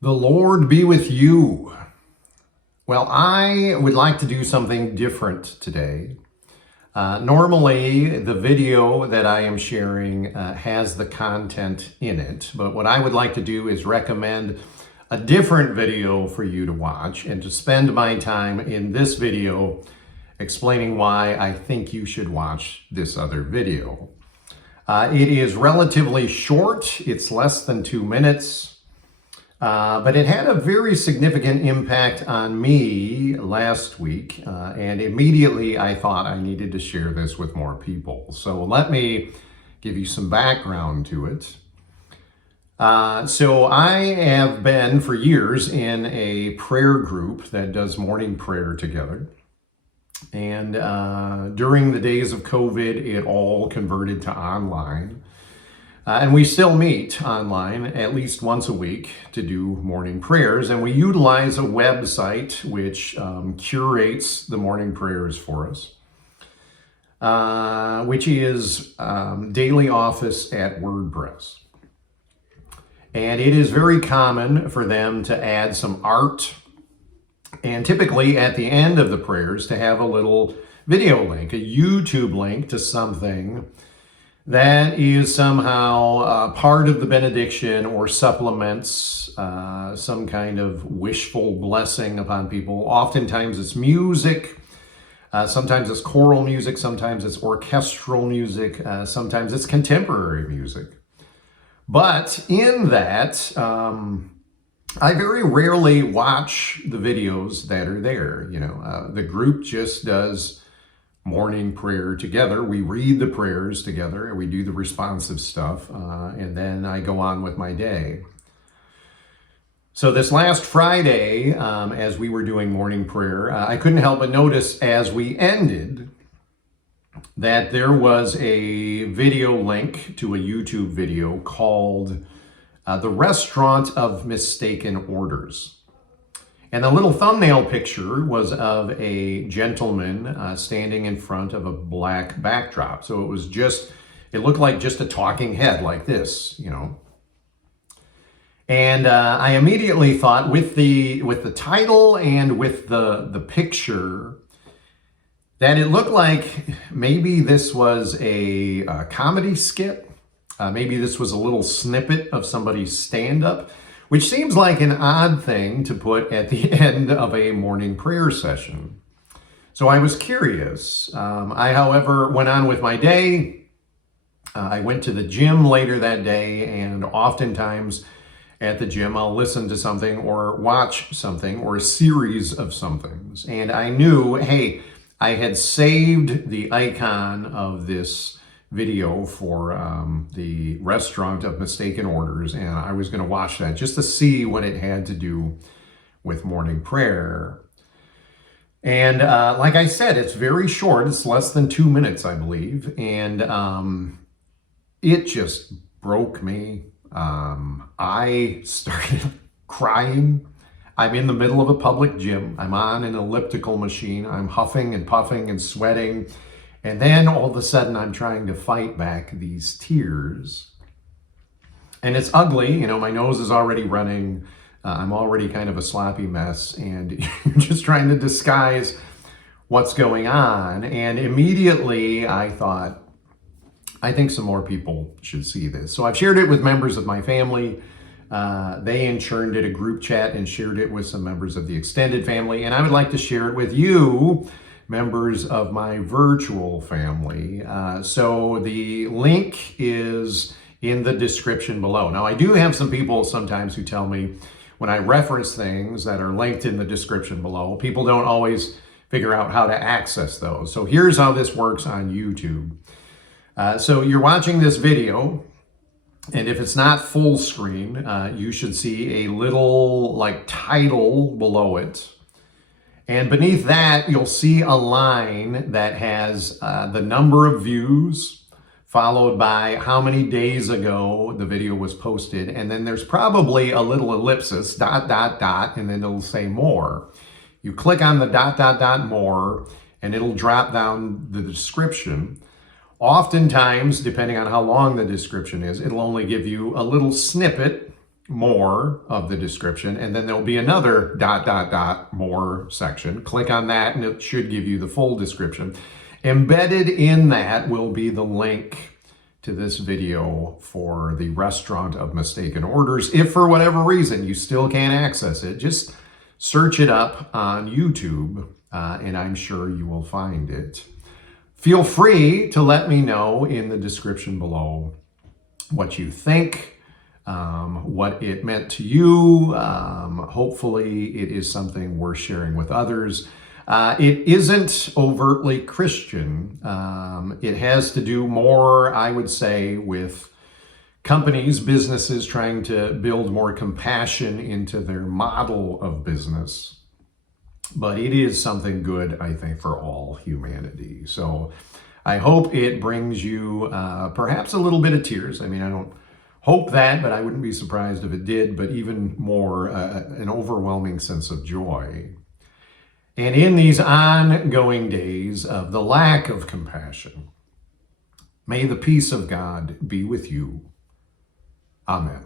The Lord be with you. Well, I would like to do something different today. Normally, the video that I am sharing has the content in it, but what I would like to do is recommend a different video for you to watch and to spend my time in this video explaining why I think you should watch this other video. It is relatively short, it's less than 2 minutes. But it had a very significant impact on me last week, and immediately I thought I needed to share this with more people. So let me give you some background to it. So I have been for years in a prayer group that does morning prayer together. And during the days of COVID, it all converted to online. And we still meet online at least once a week to do morning prayers. And we utilize a website which curates the morning prayers for us, which is Daily Office at WordPress. And it is very common for them to add some art, and typically at the end of the prayers to have a little video link, a YouTube link to something that is somehow part of the benediction or supplements some kind of wishful blessing upon people. Oftentimes it's music, sometimes it's choral music, sometimes it's orchestral music, sometimes it's contemporary music. But in that, I very rarely watch the videos that are there. The group just does morning prayer together. We read the prayers together and we do the responsive stuff, and then I go on with my day. So this last Friday, as we were doing morning prayer, I couldn't help but notice as we ended that there was a video link to a YouTube video called The Restaurant of Mistaken Orders. And the little thumbnail picture was of a gentleman standing in front of a black backdrop. So it looked like just a talking head like this, And I immediately thought with the title and with the picture that it looked like maybe this was a comedy skit. Maybe this was a little snippet of somebody's stand-up, which seems like an odd thing to put at the end of a morning prayer session. So I was curious. I, however, went on with my day. I went to the gym later that day, and oftentimes at the gym, I'll listen to something or watch something or a series of somethings. And I knew, hey, I had saved the icon of this video for the Restaurant of Mistaken Orders, and I was going to watch that just to see what it had to do with morning prayer. And like I said, it's very short. It's less than 2 minutes, I believe, and it just broke me. I started crying. I'm in the middle of a public gym. I'm on an elliptical machine. I'm huffing and puffing and sweating. And then all of a sudden, I'm trying to fight back these tears. And it's ugly. My nose is already running. I'm already kind of a sloppy mess. And you're just trying to disguise what's going on. And immediately, I thought, I think some more people should see this. So I've shared it with members of my family. They in turn did a group chat and shared it with some members of the extended family. And I would like to share it with you, members of my virtual family. So the link is in the description below. Now, I do have some people sometimes who tell me when I reference things that are linked in the description below, people don't always figure out how to access those. So here's how this works on YouTube. So you're watching this video, and if it's not full screen, you should see a little title below it. And beneath that, you'll see a line that has the number of views, followed by how many days ago the video was posted. And then there's probably a little ellipsis, ... and then it'll say more. You click on the ... more, and it'll drop down the description. Oftentimes, depending on how long the description is, it'll only give you a little snippet more of the description, and then there'll be another ... more section. Click on that and it should give you the full description. Embedded in that will be the link to this video for the Restaurant of Mistaken Orders. If for whatever reason you still can't access it, just search it up on YouTube and I'm sure you will find it. Feel free to let me know in the description below what you think, what it meant to you. Hopefully it is something worth sharing with others. It isn't overtly Christian. It has to do more, I would say, with companies, businesses trying to build more compassion into their model of business. But it is something good, I think, for all humanity. So I hope it brings you perhaps a little bit of tears. I mean, I don't hope that, but I wouldn't be surprised if it did, but even more, an overwhelming sense of joy. And in these ongoing days of the lack of compassion, may the peace of God be with you. Amen.